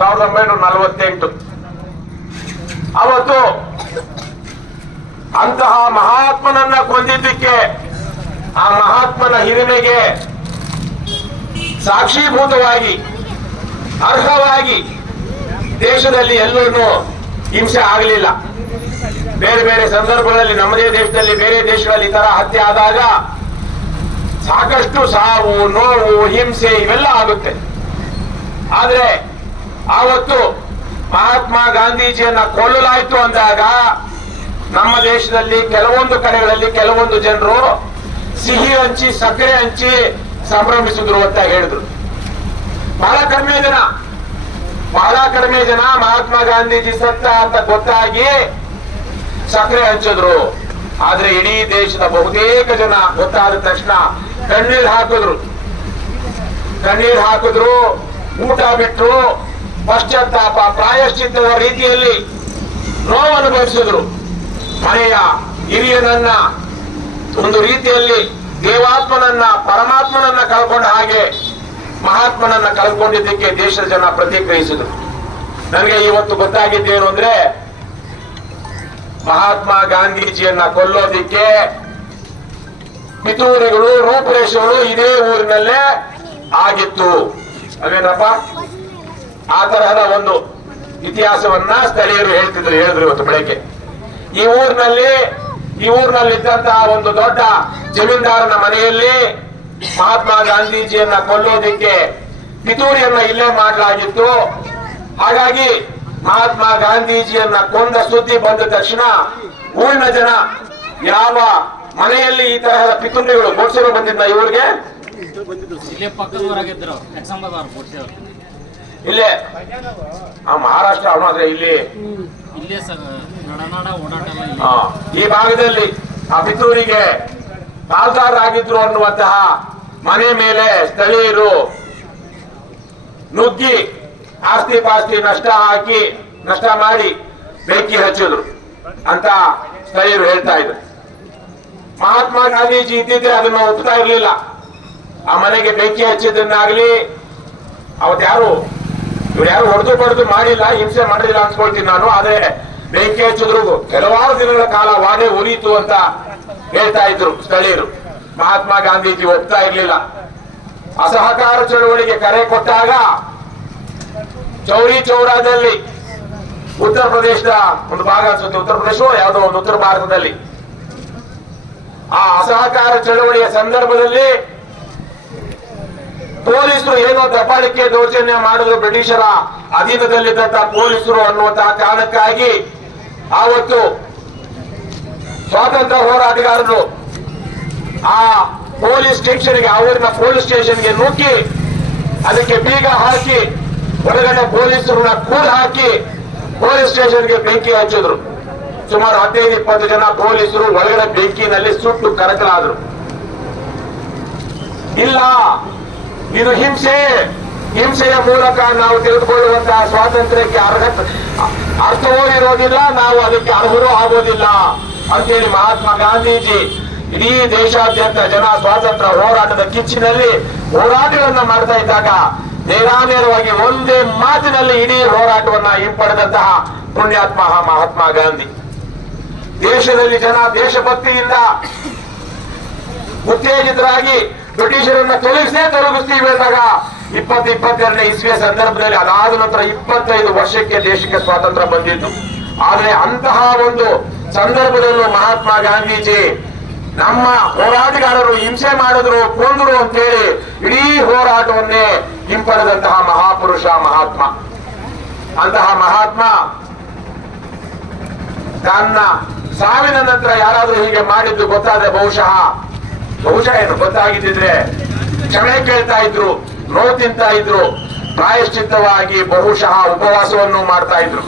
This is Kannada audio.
1948 ಅವತ್ತು ಅಂತಹ ಮಹಾತ್ಮನನ್ನ ಕೊಂದಿದ್ದಕ್ಕೆ ಆ ಮಹಾತ್ಮನ ಹಿರಿಮೆಗೆ ಸಾಕ್ಷೀಭೂತವಾಗಿ ಅರ್ಹವಾಗಿ ದೇಶದಲ್ಲಿ ಎಲ್ಲೂ ಹಿಂಸೆ ಆಗಲಿಲ್ಲ. ಬೇರೆ ಬೇರೆ ಸಂದರ್ಭಗಳಲ್ಲಿ ನಮ್ಮದೇ ದೇಶದಲ್ಲಿ ಬೇರೆ ದೇಶಗಳಲ್ಲಿ ಈ ತರ ಹತ್ಯೆ ಆದಾಗ ಸಾಕಷ್ಟು ಸಾವು, ನೋವು, ಹಿಂಸೆ ಇವೆಲ್ಲ ಆಗುತ್ತೆ. ಆದ್ರೆ ಆವತ್ತು ಮಹಾತ್ಮ ಗಾಂಧೀಜಿಯನ್ನ ಕೊಲ್ಲಲಾಯ್ತು ಅಂದಾಗ ನಮ್ಮ ದೇಶದಲ್ಲಿ ಕೆಲವೊಂದು ಕಡೆಗಳಲ್ಲಿ ಕೆಲವೊಂದು ಜನರು ಸಿಹಿ ಹಂಚಿ ಸಕ್ಕರೆ ಹಂಚಿ ಸಂಭ್ರಮಿಸಿದ್ರು ಅಂತ ಹೇಳಿದ್ರು. ಬಹಳ ಕಡಿಮೆ ಜನ ಮಹಾತ್ಮ ಗಾಂಧೀಜಿ ಸತ್ತ ಅಂತ ಗೊತ್ತಾಗಿ ಸಕ್ಕರೆ ಹಂಚಿದ್ರು. ಆದ್ರೆ ಇಡೀ ದೇಶದ ಬಹುತೇಕ ಜನ ಗೊತ್ತಾದ ತಕ್ಷಣ ಕಣ್ಣೀರ್ ಹಾಕಿದ್ರು, ಊಟ ಬಿಟ್ರು, ಪಶ್ಚಾತ್ತಾಪ ಪ್ರಾಯಶ್ಚಿತ್ತದ ರೀತಿಯಲ್ಲಿ ನೋವು ಅನುಭವಿಸಿದ್ರು. ಮನೆಯ ಹಿರಿಯನನ್ನ ಒಂದು ರೀತಿಯಲ್ಲಿ ದೇವಾತ್ಮನನ್ನ ಪರಮಾತ್ಮನನ್ನ ಕಳ್ಕೊಂಡ ಹಾಗೆ ಮಹಾತ್ಮನನ್ನ ಕಳ್ಕೊಂಡಿದ್ದಕ್ಕೆ ದೇಶದ ಜನ ಪ್ರತಿಕ್ರಿಯಿಸಿದ್ರು. ನನಗೆ ಇವತ್ತು ಗೊತ್ತಾಗಿದ್ದೇನು ಅಂದ್ರೆ ಮಹಾತ್ಮ ಗಾಂಧೀಜಿಯನ್ನ ಕೊಲ್ಲೋದಿಕ್ಕೆ ಪಿತೂರಿಗಳು, ರೂಪುರೇಷೆಗಳು ಇದೇ ಊರಿನಲ್ಲೇ ಆಗಿತ್ತು. ಅವೇನಪ್ಪ, ಆ ತರಹದ ಒಂದು ಇತಿಹಾಸವನ್ನ ಸ್ಥಳೀಯರು ಹೇಳಿದ್ರು ಇವತ್ತು ಬೆಳಗ್ಗೆ. ಈ ಊರಿನಲ್ಲಿದ್ದಂತಹ ಒಂದು ದೊಡ್ಡ ಜಮೀನ್ದಾರನ ಮನೆಯಲ್ಲಿ ಮಹಾತ್ಮ ಗಾಂಧೀಜಿಯನ್ನ ಕೊಲ್ಲೋದಿಕ್ಕೆ ಪಿತೂರಿಯನ್ನ ಇಲ್ಲೇ ಮಾಡಲಾಗಿತ್ತು. ಹಾಗಾಗಿ ಮಹಾತ್ಮ ಗಾಂಧೀಜಿಯನ್ನ ಕೊಂದ ಸುದ್ದಿ ಬಂದ ತಕ್ಷಣ ಊರಿನ ಜನ ಯಾವ ಮನೆಯಲ್ಲಿ ಈ ತರಹದ ಪಿತೂರಿಗಳು ಗೋಡ್ಸರು ಬಂದಿದ್ದ ಇವ್ರಿಗೆ ಇಲ್ಲೇ ಮಹಾರಾಷ್ಟ್ರ ಅವನಾದ್ರೆ ಇಲ್ಲಿ ಈ ಭಾಗದಲ್ಲಿ ಆ ಪಿತೂರಿಗೆ ಪಾಲ್ದಾರರಾಗಿದ್ರು ಅನ್ನುವಂತಹ ಮನೆ ಮೇಲೆ ಸ್ಥಳೀಯರು ನುಗ್ಗಿ ಆಸ್ತಿ ಪಾಸ್ತಿ ನಷ್ಟ ಮಾಡಿ ಬೆಂಕಿ ಹಚ್ಚಿದ್ರು ಅಂತ ಸ್ಥಳೀಯರು ಹೇಳ್ತಾ ಇದ್ರು. ಮಹಾತ್ಮ ಗಾಂಧೀಜಿ ಇದ್ದಿದ್ರೆ ಅದನ್ನ ಒಪ್ತಾ ಇರ್ಲಿಲ್ಲ. ಆ ಮನೆಗೆ ಬೆಂಕಿ ಹಚ್ಚಿದ್ದನ್ನಾಗ್ಲಿ ಇವ್ರು ಯಾರು ಹೊಡೆದು ಮಾಡಿಲ್ಲ, ಹಿಂಸೆ ಮಾಡಿಲ್ಲ ಅನ್ಸ್ಕೊಳ್ತೀನಿ ನಾನು. ಆದ್ರೆ ಬೆಂಕಿ ಹಚ್ಚಿದ್ರು ಕೆಲವಾರು ದಿನಗಳ ಕಾಲ ವಾಡೆ ಉರಿಯಿತು ಅಂತ ಹೇಳ್ತಾ ಇದ್ರು ಸ್ಥಳೀಯರು. ಮಹಾತ್ಮ ಗಾಂಧೀಜಿ ಒಪ್ತಾ ಇರ್ಲಿಲ್ಲ. ಅಸಹಕಾರ ಚಳವಳಿಗೆ ಕರೆ ಕೊಟ್ಟಾಗ ಚೌರಿ ಚೌರಾದಲ್ಲಿ ಉತ್ತರ ಪ್ರದೇಶದ ಒಂದು ಭಾಗ ಅನ್ಸುತ್ತೆ, ಉತ್ತರ ಪ್ರದೇಶ ಯಾವುದೋ ಒಂದು ಉತ್ತರ ಭಾರತದಲ್ಲಿ ಆ ಅಸಹಕಾರ ಚಳವಳಿಯ ಸಂದರ್ಭದಲ್ಲಿ ಪೊಲೀಸರು ಏನೋ ದಬ್ಬಾಳಿಕೆ ದೌರ್ಜನ್ಯ ಮಾಡಿದ್ರು, ಬ್ರಿಟಿಷರ ಅಧೀನದಲ್ಲಿದ್ದಂತಹ ಪೊಲೀಸರು ಅನ್ನುವಂತಹ ಕಾರಣಕ್ಕಾಗಿ ಆವತ್ತು ಸ್ವಾತಂತ್ರ್ಯ ಹೋರಾಟಗಾರರು ಆ ಪೊಲೀಸ್ ಸ್ಟೇಷನ್ಗೆ, ಊರಿನ ಪೊಲೀಸ್ ಸ್ಟೇಷನ್ಗೆ ನುಗ್ಗಿ ಅದಕ್ಕೆ ಬೀಗ ಹಾಕಿ ಹೊರಗಡೆ ಪೊಲೀಸರನ್ನ ಕೂಲ್ ಹಾಕಿ ಪೊಲೀಸ್ ಸ್ಟೇಷನ್ಗೆ ಬೆಂಕಿ ಹಚ್ಚಿದ್ರು. ಸುಮಾರು 15-20 ಜನ ಪೊಲೀಸರು ಒಳಗಡೆ ಬೆಂಕಿನಲ್ಲಿ ಸುಟ್ಟು ಕರಕಲಾದ್ರು. ಇಲ್ಲ, ಇದು ಹಿಂಸೆಯ ಮೂಲಕ ನಾವು ತಿಳಿದುಕೊಳ್ಳುವಂತಹ ಸ್ವಾತಂತ್ರ್ಯಕ್ಕೆ ಅರ್ಥವೂ ಇರೋದಿಲ್ಲ, ನಾವು ಅದಕ್ಕೆ ಅರ್ಹರೂ ಆಗೋದಿಲ್ಲ ಅಂತೇಳಿ ಮಹಾತ್ಮ ಗಾಂಧೀಜಿ ಇಡೀ ದೇಶಾದ್ಯಂತ ಜನ ಸ್ವಾತಂತ್ರ್ಯ ಹೋರಾಟದ ಕಿಚ್ಚಿನಲ್ಲಿ ಹೋರಾಟಗಳನ್ನ ಮಾಡ್ತಾ ಇದ್ದಾಗ ನೇರಾನೇರವಾಗಿ ಒಂದೇ ಮಾತಿನಲ್ಲಿ ಇಡೀ ಹೋರಾಟವನ್ನ ಹಿಂಪಡೆದಂತಹ ಪುಣ್ಯಾತ್ಮ ಮಹಾತ್ಮ ಗಾಂಧಿ. ದೇಶದಲ್ಲಿ ಜನ ದೇಶಭಕ್ತಿಯಿಂದ ಉತ್ತೇಜಿತರಾಗಿ ಬ್ರಿಟಿಷರನ್ನ ತೊಲಗಿಸ್ತೀವಿ ಅಂದಾಗ 22ನೇ ಇಸ್ವಿಯ ಸಂದರ್ಭದಲ್ಲಿ ಅದಾದ ನಂತರ 25 ವರ್ಷಕ್ಕೆ ದೇಶಕ್ಕೆ ಸ್ವಾತಂತ್ರ್ಯ ಬಂದಿತ್ತು. ಆದ್ರೆ ಅಂತಹ ಒಂದು ಸಂದರ್ಭದಲ್ಲೂ ಮಹಾತ್ಮ ಗಾಂಧೀಜಿ ನಮ್ಮ ಹೋರಾಟಗಾರರು ಹಿಂಸೆ ಮಾಡಿದ್ರು, ಕೊಂದ್ರು ಅಂತೇಳಿ ಇಡೀ ಹೋರಾಟವನ್ನೇ ಹಿಂಪಡೆದಂತಹ ಮಹಾಪುರುಷ ಮಹಾತ್ಮ. ಅಂತಹ ಮಹಾತ್ಮ ತನ್ನ ಸಾವಿನ ನಂತರ ಯಾರಾದ್ರೂ ಹೀಗೆ ಮಾಡಿದ್ದು ಗೊತ್ತಾದ್ರೆ ಬಹುಶಃ ಏನು ಗೊತ್ತಾಗಿದ್ದಿದ್ರೆ ಕ್ಷಮೆ ಕೇಳ್ತಾ ಇದ್ರು, ನೋವು ತಿಂತಾ ಇದ್ರು, ಪ್ರಾಯಶ್ಚಿತ್ತವಾಗಿ ಬಹುಶಃ ಉಪವಾಸವನ್ನು ಮಾಡ್ತಾ ಇದ್ರು.